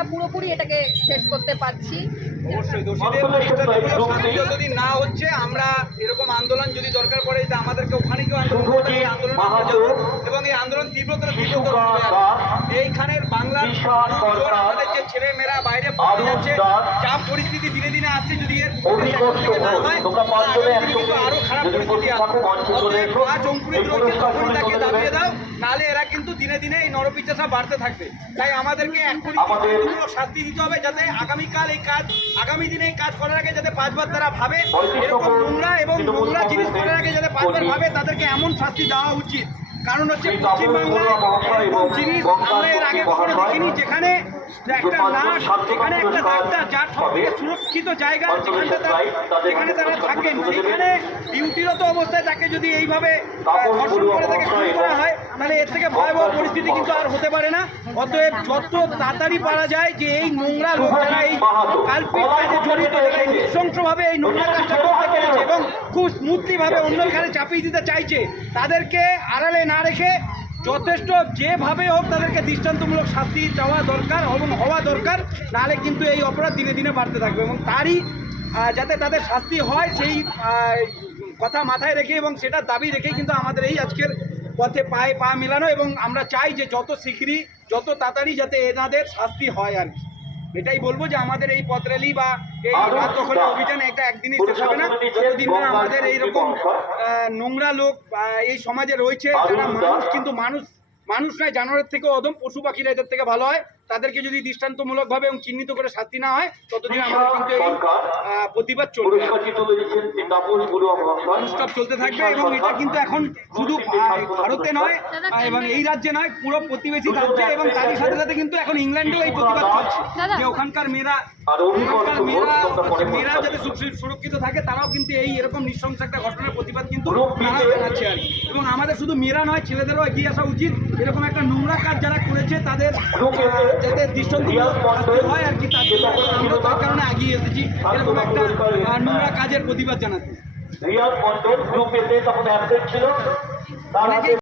আমরা পুরোপুরি এটাকে শেষ করতে পারছি। অবশ্যই দোষীদের দৃষ্টান্তমূলক শাস্তি যতদিন না হচ্ছে, আমরা এরকম আন্দোলন যদি দরকার পড়ে তা আমাদেরকে ওখানে কেউ আন্দোলন করতে, সেই আন্দোলন আমরা যাবো এবং এই আন্দোলন তীব্রতর এইখানের বাংলার মানুষজন, আমাদের যে ছেলে মেয়েরা বাইরে পড়তে যাচ্ছে, যা পরিস্থিতি দিনে দিনে আসছে, যদি এর না হয় কিন্তু আরো খারাপ পরিস্থিতি আসবে। অতএব আজ অঙ্কুরিত রয়েছে, তখনই তাকে দাবিয়ে দাও, নাহলে এরা কিন্তু দিনে দিনে এই নরপিচাসা বাড়তে থাকবে। তাই আমাদেরকে এখনই শাস্তি দিতে হবে, যাতে আগামীকাল এই কাজ, আগামী দিনে এই কাজ করার আগে যাতে পাঁচবার তারা ভাবে, এরকম নোংরা এবং নোংরা জিনিস করার আগে যাতে পাঁচবার ভাবে, তাদেরকে এমন শাস্তি দেওয়া উচিত। কারণ হচ্ছে পশ্চিমবাংলায় এরকম জিনিস আমরা এর আগে কখনো দেখিনি, যেখানে একটা নার্স, যেখানে একটা ডাক্তার, যার সবথেকে সুরক্ষিত জায়গা যেখানে তারা থাকেন, সেখানে ডিউটিরত অবস্থায় তাকে যদি এইভাবে ধর্ষণ করে তাকে খুন করা হয়, তাহলে এর থেকে ভয়াবহ পরিস্থিতি কিন্তু আর হতে পারে না। অতএব যত তাড়াতাড়ি পারা যায় যে এই নোংরা লোক, যারা এই কালপিট কাজে জড়িত, যারা নৃশংসভাবে এই নোংরা কাজটা করতে পেরেছে এবং খুব স্মুথলিভাবে অন্যের ঘাড়ে চাপিয়ে দিতে চাইছে, তাদেরকে আড়ালে না রেখে যথেষ্ট যেভাবে হোক তাদেরকে দৃষ্টান্তমূলক শাস্তি চাওয়া দরকার এবং হওয়া দরকার, নাহলে কিন্তু এই অপরাধ দিনে দিনে বাড়তে থাকবে। এবং তারই যাতে তাদের শাস্তি হয় সেই কথা মাথায় রেখে এবং সেটার দাবি রেখেই কিন্তু আমাদের এই আজকের পথে পায়ে পা মেলানো, এবং আমরা চাই যে যত শীঘ্রই, যত তাড়াতাড়ি যাতে এনাদের শাস্তি হয়। আর এটাই বলবো যে আমাদের এই পথ র্যালি বা এই রাত দখলের অভিযান এটা একদিনই শেষ হবে না, যতদিন না আমাদের এইরকম নোংরা লোক এই সমাজে রয়েছে, যারা মানুষ কিন্তু মানুষ নয়, জানোয়ারের থেকেও অদম, পশু পাখিরা এদের থেকে ভালো হয়, তাদেরকে যদি দৃষ্টান্তমূলকভাবে এবং চিহ্নিত করে শাস্তি না হয়, ততদিন আমাদের কিন্তু এই প্রতিবাদ চলবে, ননস্টপ চলতে থাকবে। এবং এটা কিন্তু এখন শুধু ভারতে নয় এবং এই রাজ্যে নয়, পুরো প্রতিবেশী রাজ্যে, এবং তারই সাথে সাথে কিন্তু এখন ইংল্যান্ডেও এই প্রতিবাদ চলছে, যে ওখানকার মেয়েরা যাতে সুরক্ষিত থাকে, তারাও কিন্তু এই এরকম নৃশংস একটা ঘটনার প্রতিবাদ কিন্তু তারাও জানাচ্ছে আর কি। এবং আমাদের শুধু মেয়েরা নয়, ছেলেদেরও এগিয়ে আসা উচিত। এরকম একটা নোংরা কাজ যারা করেছে তাদের যাতে দৃষ্টান্তমূলক শাস্তি হয় আর কি, তার কারণে এগিয়ে এসেছি এরকম একটা নোংরা কাজের প্রতিবাদ জানাতে।